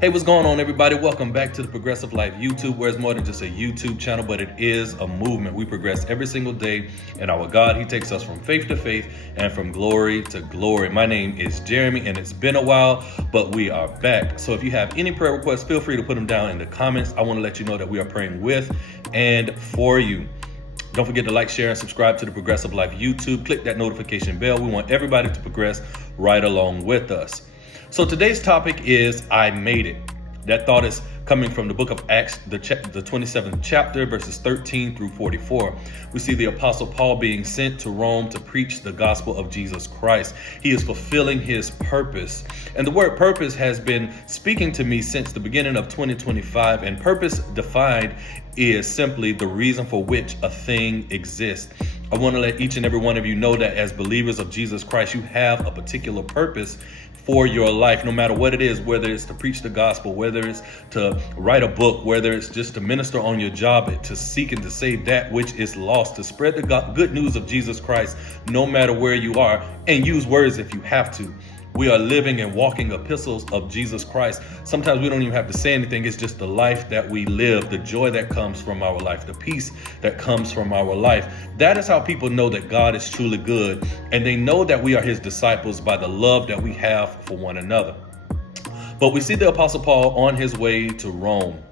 Hey, what's going on, everybody? Welcome back to the Progressive Life YouTube, where it's more than just a YouTube channel, but it is a movement. We progress every single day, and our God, He takes us from faith to faith and from glory to glory. My name is Jeremy, and it's been a while, but we are back. So if you have any prayer requests, feel free to put them down in the comments. I want to let you know that we are praying with and for you. Don't forget to like, share, and subscribe to the Progressive Life YouTube. Click that notification bell. We want everybody to progress right along with us. So today's topic is I made it. That thought is coming from the book of Acts, the 27th chapter, verses 13 through 44. We see the Apostle Paul being sent to Rome to preach the gospel of Jesus Christ. He is fulfilling his purpose. And the word purpose has been speaking to me since the beginning of 2025. And purpose defined is simply the reason for which a thing exists. I want to let each and every one of you know that as believers of Jesus Christ, you have a particular purpose for your life, no matter what it is, whether it's to preach the gospel, whether it's to write a book, whether it's just to minister on your job, to seek and to save that which is lost, to spread the good news of Jesus Christ, no matter where you are, and use words if you have to. We are living and walking epistles of Jesus Christ. Sometimes we don't even have to say anything. It's just the life that we live, the joy that comes from our life, the peace that comes from our life. That is how people know that God is truly good. And they know that we are his disciples by the love that we have for one another. But we see the Apostle Paul on his way to Rome.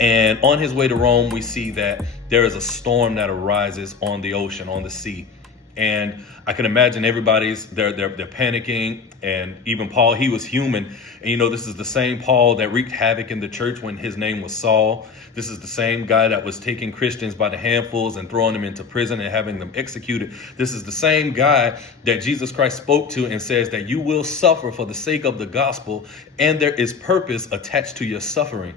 And on his way to Rome, we see that there is a storm that arises on the ocean, on the sea. And I can imagine everybody's they're panicking, and even Paul, he was human. And this is the same Paul that wreaked havoc in the church when his name was Saul. This is the same guy that was taking Christians by the handfuls and throwing them into prison and having them executed. This is the same guy that Jesus Christ spoke to and says that you will suffer for the sake of the gospel, and there is purpose attached to your suffering.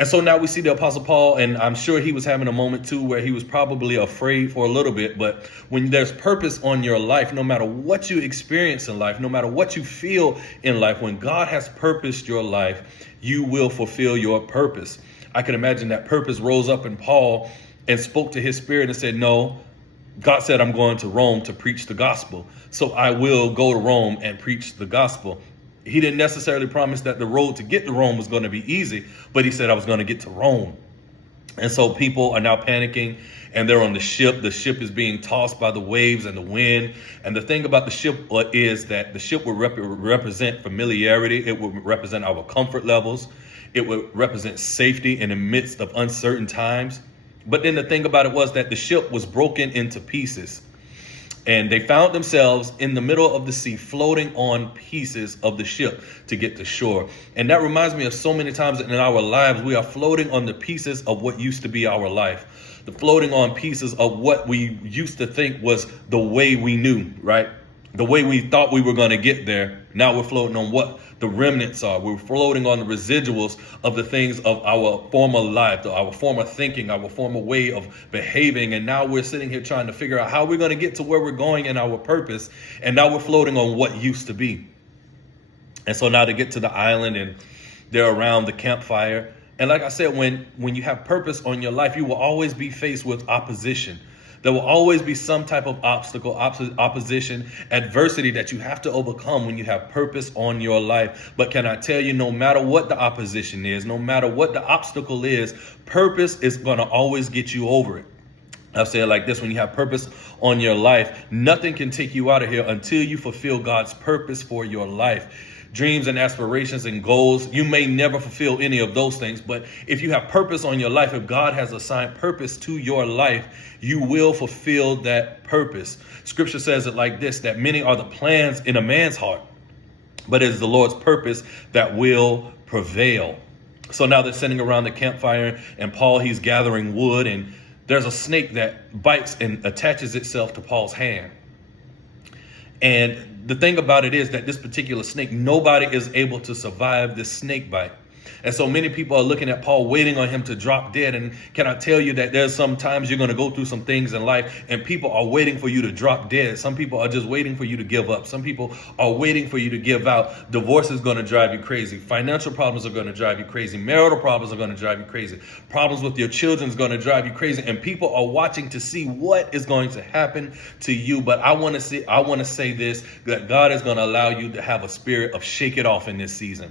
And so now we see the Apostle Paul, and I'm sure he was having a moment too where he was probably afraid for a little bit. But when there's purpose on your life, no matter what you experience in life, no matter what you feel in life, when God has purposed your life, you will fulfill your purpose. I can imagine that purpose rose up in Paul and spoke to his spirit and said, no, God said, I'm going to Rome to preach the gospel. So I will go to Rome and preach the gospel. He didn't necessarily promise that the road to get to Rome was going to be easy, but he said I was going to get to Rome. And so people are now panicking, and they're on the ship. The ship is being tossed by the waves and the wind. And the thing about the ship is that the ship would represent familiarity. It would represent our comfort levels. It would represent safety in the midst of uncertain times. But then the thing about it was that the ship was broken into pieces. And they found themselves in the middle of the sea, floating on pieces of the ship to get to shore. And that reminds me of so many times in our lives, we are floating on the pieces of what used to be our life. The floating on pieces of what we used to think was the way we knew, right? The way we thought we were going to get there. Now we're floating on what the remnants are. We're floating on the residuals of the things of our former life, our former thinking, our former way of behaving. And now we're sitting here trying to figure out how we're going to get to where we're going in our purpose. And now we're floating on what used to be. And so now to get to the island, and they're around the campfire. And like I said, when you have purpose on your life, you will always be faced with opposition. There will always be some type of obstacle, opposition, adversity that you have to overcome when you have purpose on your life. But can I tell you, no matter what the opposition is, no matter what the obstacle is, purpose is going to always get you over it. I'll say it like this: when you have purpose on your life, nothing can take you out of here until you fulfill God's purpose for your life. Dreams and aspirations and goals, you may never fulfill any of those things, but if you have purpose on your life, if God has assigned purpose to your life, you will fulfill that purpose. Scripture says it like this, that many are the plans in a man's heart, but it is the Lord's purpose that will prevail. So now they're sitting around the campfire, and Paul, he's gathering wood, and there's a snake that bites and attaches itself to Paul's hand. And the thing about it is that this particular snake, nobody is able to survive this snake bite. And so many people are looking at Paul, waiting on him to drop dead. And can I tell you that there's sometimes you're going to go through some things in life and people are waiting for you to drop dead. Some people are just waiting for you to give up. Some people are waiting for you to give out. Divorce is going to drive you crazy. Financial problems are going to drive you crazy. Marital problems are going to drive you crazy. Problems with your children is going to drive you crazy. And people are watching to see what is going to happen to you. But I want to say this, that God is going to allow you to have a spirit of shake it off in this season.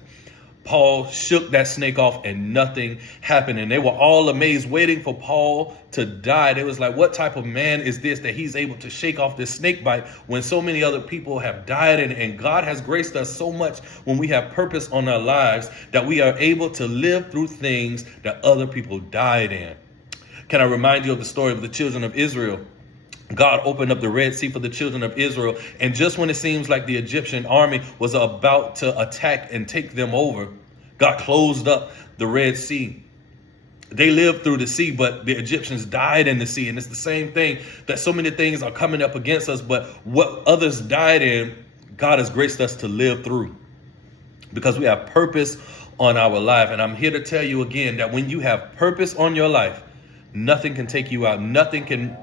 Paul shook that snake off and nothing happened. And they were all amazed, waiting for Paul to die. They was like, what type of man is this that he's able to shake off this snake bite when so many other people have died? And God has graced us so much when we have purpose on our lives that we are able to live through things that other people died in. Can I remind you of the story of the children of Israel? God opened up the Red Sea for the children of Israel. And just when it seems like the Egyptian army was about to attack and take them over, God closed up the Red Sea. They lived through the sea, but the Egyptians died in the sea. And it's the same thing, that so many things are coming up against us, but what others died in, God has graced us to live through because we have purpose on our life. And I'm here to tell you again that when you have purpose on your life, nothing can take you out. Nothing can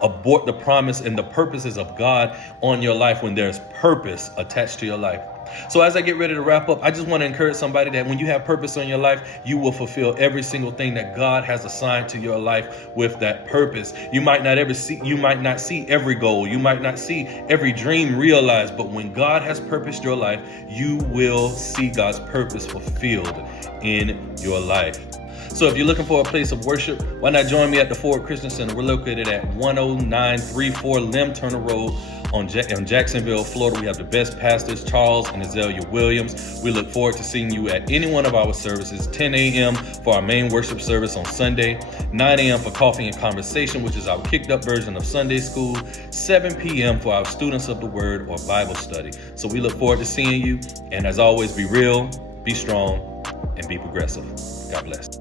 abort the promise and the purposes of God on your life when there's purpose attached to your life. So as I get ready to wrap up, I just want to encourage somebody that when you have purpose on your life, you will fulfill every single thing that God has assigned to your life with that purpose. You might not see every goal. You might not see every dream realized, but when God has purposed your life, you will see God's purpose fulfilled in your life. So if you're looking for a place of worship, why not join me at the Ford Christian Center? We're located at 10934 Lim Turner Road in Jacksonville, Florida. We have the best pastors, Charles and Azalea Williams. We look forward to seeing you at any one of our services. 10 a.m. for our main worship service on Sunday, 9 a.m. for Coffee and Conversation, which is our kicked up version of Sunday school, 7 p.m. for our Students of the Word or Bible study. So we look forward to seeing you. And as always, be real, be strong, and be progressive. God bless.